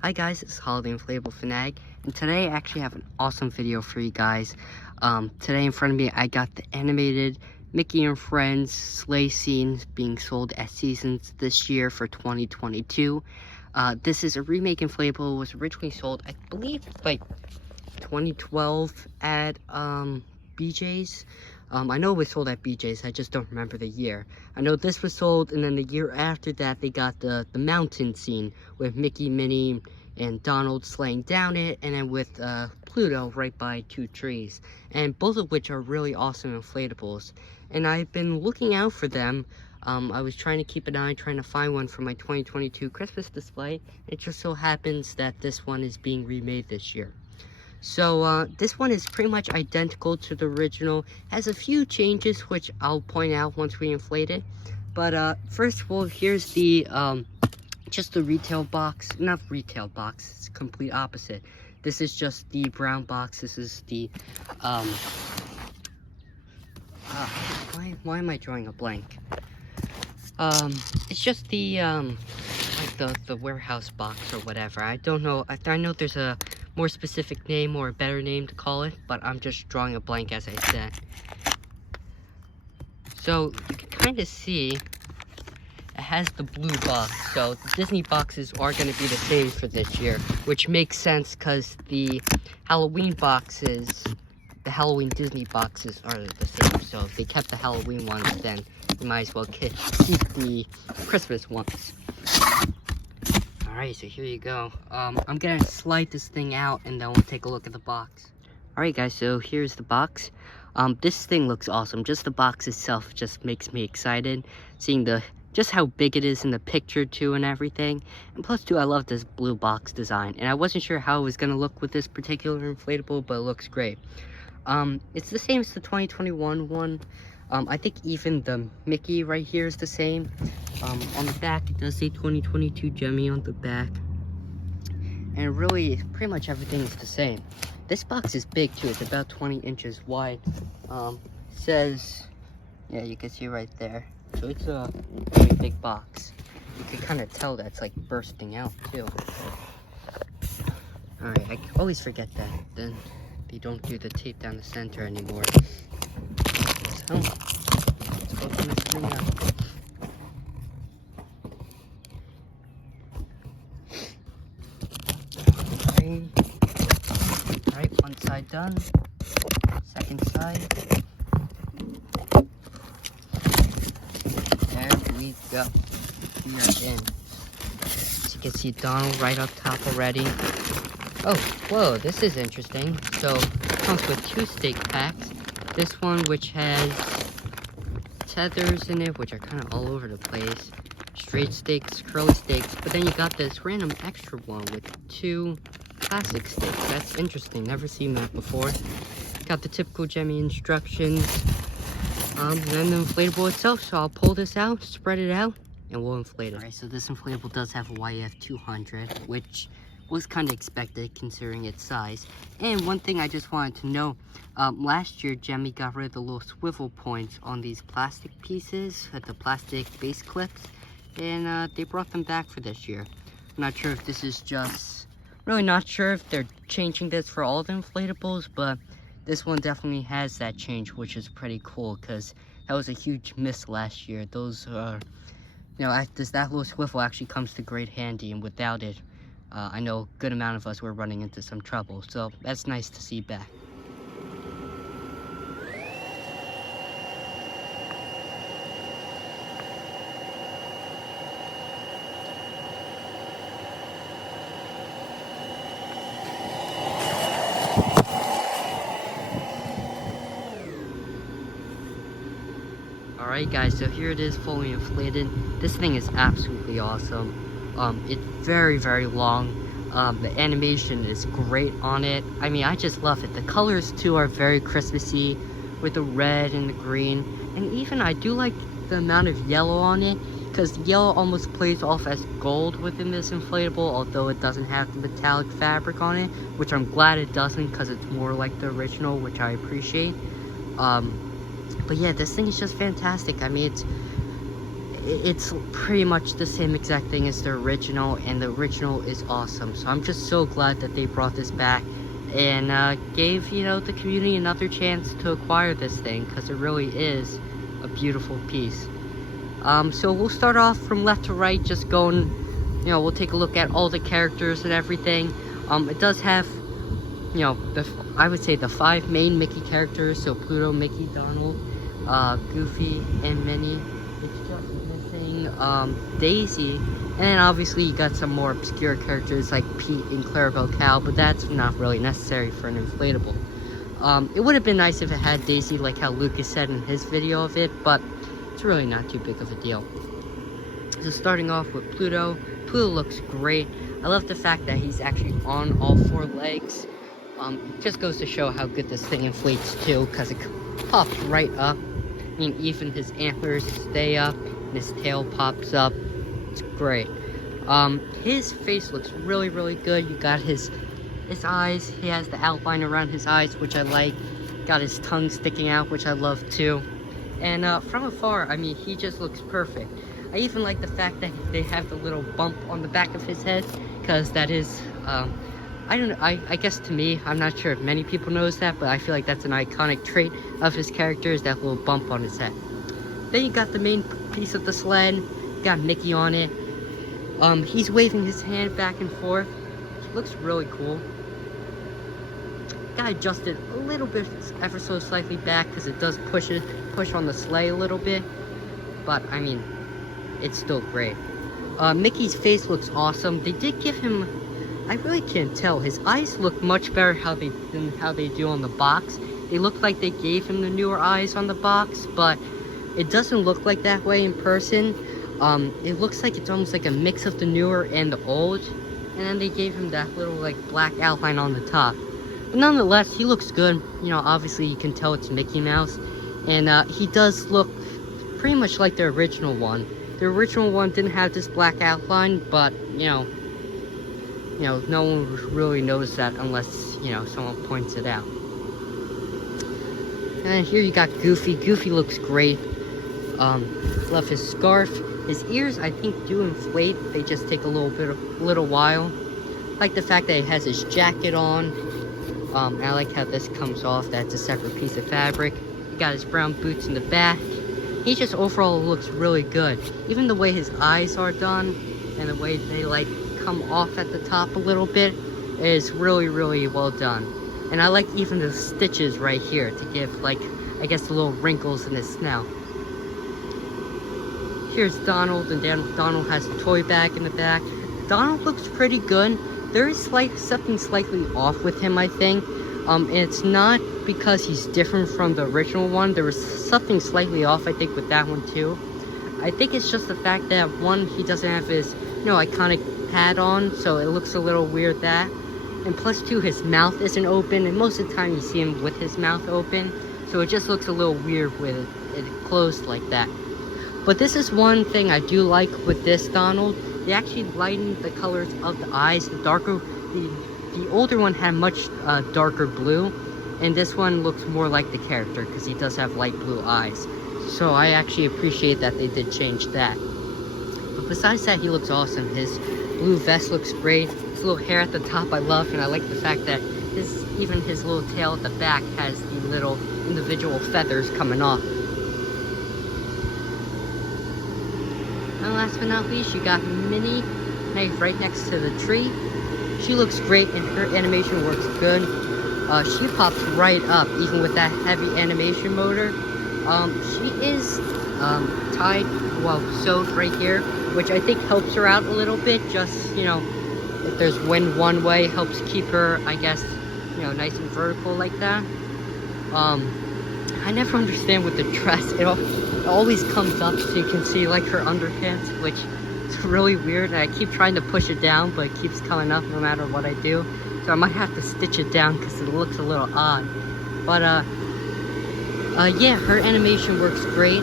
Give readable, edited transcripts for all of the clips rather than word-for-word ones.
Hi guys, it's Holiday Inflatable Fanag, and today I actually have an awesome video for you guys. Today in front of me I got the animated Mickey and Friends sleigh scenes being sold at Seasons this year for 2022. This is a remake inflatable. It was originally sold, I believe, like 2012 at BJ's. I know it was sold at BJ's, I just don't remember the year. I know this was sold, and then the year after that they got the mountain scene with Mickey, Minnie, and Donald sleighing down it, and then with Pluto right by two trees. And both of which are really awesome inflatables. And I've been looking out for them. I was trying to keep an eye, trying to find one for my 2022 Christmas display. It just so happens that this one is being remade this year. So this one is pretty much identical to the original, has a few changes which I'll point out once we inflate it. But first of all, here's the just the retail box. Not retail box, it's complete opposite. This is just the brown box. This is the why am I drawing a blank? It's just the like the warehouse box or whatever. I don't know. I know there's a more specific name or a better name to call it, but I'm just drawing a blank as I said. So you can kind of see it has the blue box, so the Disney boxes are going to be the same for this year, which makes sense because the Halloween boxes, the Halloween Disney boxes are the same. So if they kept the Halloween ones, then you might as well keep the Christmas ones. Alright, so here you go. I'm gonna slide this thing out and then we'll take a look at the box. Alright guys, so here's the box. This thing looks awesome. Just the box itself just makes me excited. Seeing just how big it is in the picture too and everything. And plus too, I love this blue box design. And I wasn't sure how it was gonna look with this particular inflatable, but it looks great. It's the same as the 2021 one. I think even the Mickey right here is the same. On the back, it does say 2022 Gemmy on the back. And really, pretty much everything is the same. This box is big too. It's about 20 inches wide. Says, yeah, you can see right there. So it's a really big box. You can kind of tell that's like bursting out too. Alright, I always forget that. Then they don't do the tape down the center anymore. So, let's open this thing up. Alright, one side done. Second side. There we go. We are in. So you can see Donald right up top already. Oh, whoa, this is interesting. So, it comes with two stake packs. This one, which has tethers in it, which are kind of all over the place. Straight stakes, curly stakes. But then you got this random extra one with two plastic stakes. That's interesting. Never seen that before. Got the typical Gemmy instructions. And then the inflatable itself. So I'll pull this out, spread it out, and we'll inflate it. Alright, so this inflatable does have a YF 200, which was kind of expected considering its size. And one thing I just wanted to know, last year Gemmy got rid of the little swivel points on these plastic pieces, at the plastic base clips, and they brought them back for this year. I'm not sure if this is just, really not sure if they're changing this for all the inflatables, but this one definitely has that change, which is pretty cool because that was a huge miss last year. Those are, you know, that little swivel actually comes to great handy, and without it, I know a good amount of us were running into some trouble, so that's nice to see back. Alright guys, so here it is fully inflated. This thing is absolutely awesome. It's very, very long. The animation is great on it. I mean, I just love it. The colors too are very Christmassy with the red and the green. And even I do like the amount of yellow on it, because yellow almost plays off as gold within this inflatable, although it doesn't have the metallic fabric on it, which I'm glad it doesn't because it's more like the original, which I appreciate. But yeah, this thing is just fantastic. I mean, it's pretty much the same exact thing as the original, and the original is awesome. So I'm just so glad that they brought this back and gave, you know, the community another chance to acquire this thing, because it really is a beautiful piece. So we'll start off from left to right, just going, you know, we'll take a look at all the characters and everything. It does have, you know, I would say the 5 main Mickey characters, so Pluto, Mickey, Donald, Goofy, and Minnie. It's just missing Daisy, and then obviously you got some more obscure characters like Pete and Clarabelle Cow, but that's not really necessary for an inflatable. It would have been nice if it had Daisy, like how Lucas said in his video of it, but it's really not too big of a deal. So starting off with Pluto. Pluto looks great. I love the fact that he's actually on all 4 legs. It just goes to show how good this thing inflates too, because it pops right up. I mean, even his antlers stay up, and his tail pops up. It's great. His face looks really, really good. You got his eyes. He has the outline around his eyes, which I like. Got his tongue sticking out, which I love too. And from afar, I mean, he just looks perfect. I even like the fact that they have the little bump on the back of his head, because that is, I don't know, I guess to me, I'm not sure if many people knows that, but I feel like that's an iconic trait of his character, is that little bump on his head. Then you got the main piece of the sled. You got Mickey on it. He's waving his hand back and forth. It looks really cool. Got adjusted a little bit, ever so slightly back, because it does push on the sleigh a little bit. But I mean, it's still great. Mickey's face looks awesome. They did give him, I really can't tell, his eyes look much better than how they do on the box. They look like they gave him the newer eyes on the box, but it doesn't look like that way in person. It looks like it's almost like a mix of the newer and the old, and then they gave him that little like black outline on the top. But nonetheless, he looks good. You know, obviously you can tell it's Mickey Mouse, and he does look pretty much like the original one. The original one didn't have this black outline, but you know, no one really knows that unless, you know, someone points it out. And then here you got Goofy. Goofy looks great. Love his scarf. His ears, I think, do inflate. They just take a little while. Like the fact that he has his jacket on. I like how this comes off. That's a separate piece of fabric. He got his brown boots in the back. He just overall looks really good. Even the way his eyes are done, and the way they like come off at the top a little bit, is really, really well done. And I like even the stitches right here to give, like, I guess the little wrinkles in his snout. Here's Donald, and then Donald has a toy bag in the back. Donald looks pretty good. There is something slightly off with him, I think. And it's not because he's different from the original one. There was something slightly off, I think, with that one too. I think it's just the fact that, one, he doesn't have his, you know, iconic hat on, so it looks a little weird that. And plus, two, his mouth isn't open, and most of the time you see him with his mouth open, so it just looks a little weird with it closed like that. But this is one thing I do like with this Donald. They actually lightened the colors of the eyes. The older one had much darker blue, and this one looks more like the character because he does have light blue eyes. So I actually appreciate that they did change that. But besides that, he looks awesome. His blue vest looks great. His little hair at the top I love, and I like the fact that even his little tail at the back has the little individual feathers coming off. And last but not least, you got Minnie right next to the tree. She looks great, and her animation works good. She pops right up, even with that heavy animation motor. She is sewed right here, which I think helps her out a little bit. Just, you know, if there's wind one way, helps keep her, I guess, you know, nice and vertical like that. I never understand with the dress. It always comes up so you can see like her underpants, which is really weird. And I keep trying to push it down, but it keeps coming up no matter what I do. So I might have to stitch it down because it looks a little odd. But yeah, her animation works great.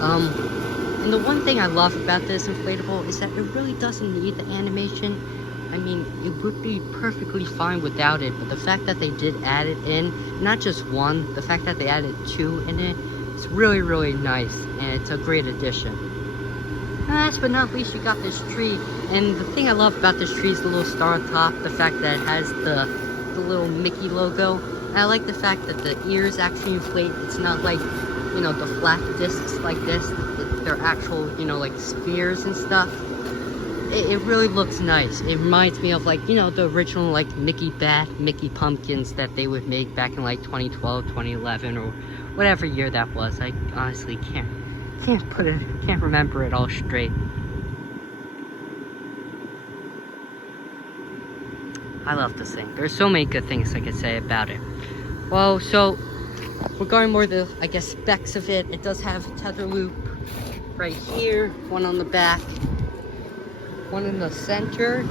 And the one thing I love about this inflatable is that it really doesn't need the animation. I mean, it would be perfectly fine without it, but the fact that they did add it in, not just one, the fact that they added two in it, it's really, really nice, and it's a great addition. Last but not least, you got this tree. And the thing I love about this tree is the little star on top, the fact that it has the little Mickey logo. And I like the fact that the ears actually inflate. It's not like, you know, the flat discs like this. They're actual, you know, like spheres and stuff. It really looks nice. It reminds me of, like, you know, the original, like, Mickey Bat, Mickey Pumpkins that they would make back in, like, 2012, 2011, or whatever year that was. I honestly can't remember it all straight. I love this thing. There's so many good things I could say about it. Well, so regarding more the, I guess, specs of it, it does have a tether loop right here, one on the back, one in the center,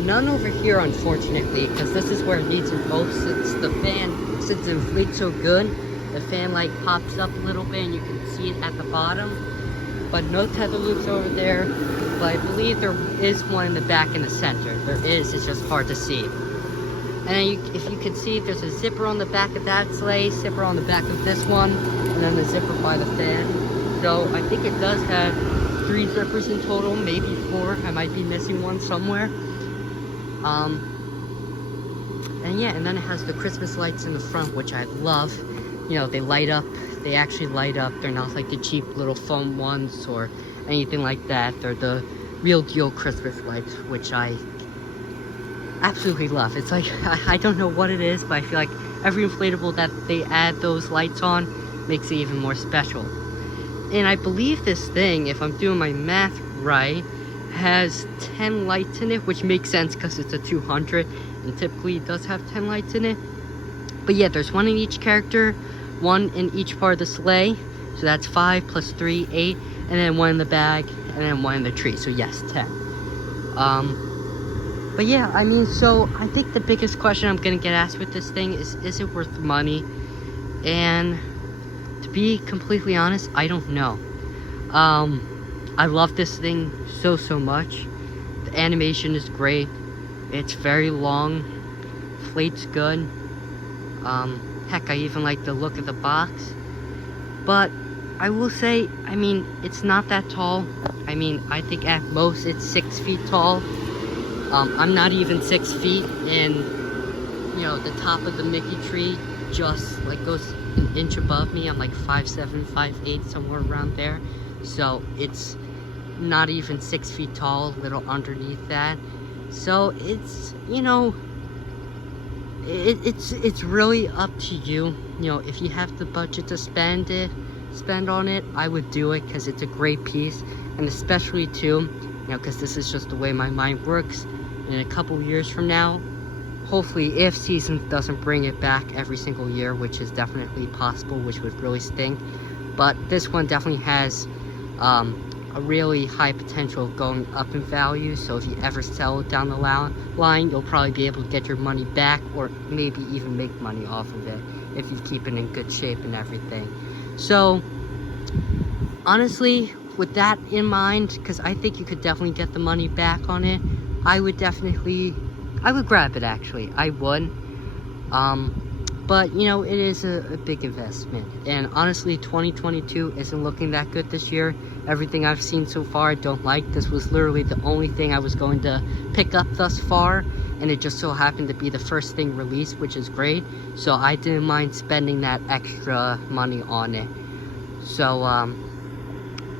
none over here, unfortunately, because this is where it needs it most. Since the fan, since it inflates so good, the fan like pops up a little bit and you can see it at the bottom. But no tether loops over there. But I believe there is one in the back in the center. There is, it's just hard to see. And then if you can see, there's a zipper on the back of that sleigh, zipper on the back of this one, and then the zipper by the fan. So I think it does have 3 zippers in total, maybe 4. I might be missing one somewhere. And yeah, and then it has the Christmas lights in the front, which I love. You know, they light up. They actually light up. They're not like the cheap little foam ones or anything like that. They're the real deal Christmas lights, which I absolutely love. It's like, I don't know what it is, but I feel like every inflatable that they add those lights on makes it even more special. And I believe this thing, if I'm doing my math right, has 10 lights in it, which makes sense because it's a 200 and typically it does have 10 lights in it. But yeah, there's one in each character, one in each part of the sleigh, so that's 5 plus 3, 8, and then one in the bag, and then one in the tree, so yes, 10. But yeah, I mean, so I think the biggest question I'm gonna get asked with this thing is it worth the money? And to be completely honest, I don't know. I love this thing so much. The animation is great. It's very long. Inflates good. Heck, I even like the look of the box. But I will say, I mean, it's not that tall. I mean, I think at most it's 6 feet tall. I'm not even 6 feet, and you know, the top of the Mickey tree just like goes an inch above me. I'm like 5'7", 5'8", somewhere around there. So it's not even 6 feet tall, a little underneath that. So it's, you know, it's really up to you. You know, if you have the budget to spend on it, I would do it because it's a great piece. And especially too, you know, because this is just the way my mind works. In a couple years from now, hopefully, if season doesn't bring it back every single year, which is definitely possible, which would really stink. But this one definitely has a really high potential of going up in value. So if you ever sell it down the line, you'll probably be able to get your money back, or maybe even make money off of it if you keep it in good shape and everything. So honestly, with that in mind, because I think you could definitely get the money back on it, I would grab it, actually. I would. But, you know, it is a big investment. And honestly, 2022 isn't looking that good this year. Everything I've seen so far, I don't like. This was literally the only thing I was going to pick up thus far. And it just so happened to be the first thing released, which is great. So I didn't mind spending that extra money on it. So,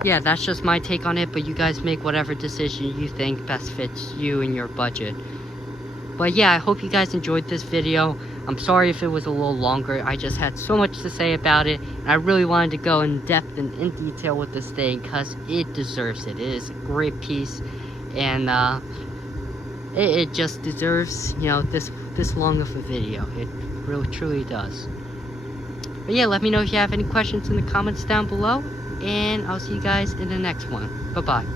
yeah, that's just my take on it, but you guys make whatever decision you think best fits you and your budget. But yeah, I hope you guys enjoyed this video. I'm sorry if it was a little longer. I just had so much to say about it, and I really wanted to go in depth and in detail with this thing because it deserves it. It is a great piece, and it just deserves, you know, this long of a video. It really truly does. But yeah, let me know if you have any questions in the comments down below. And I'll see you guys in the next one. Bye-bye.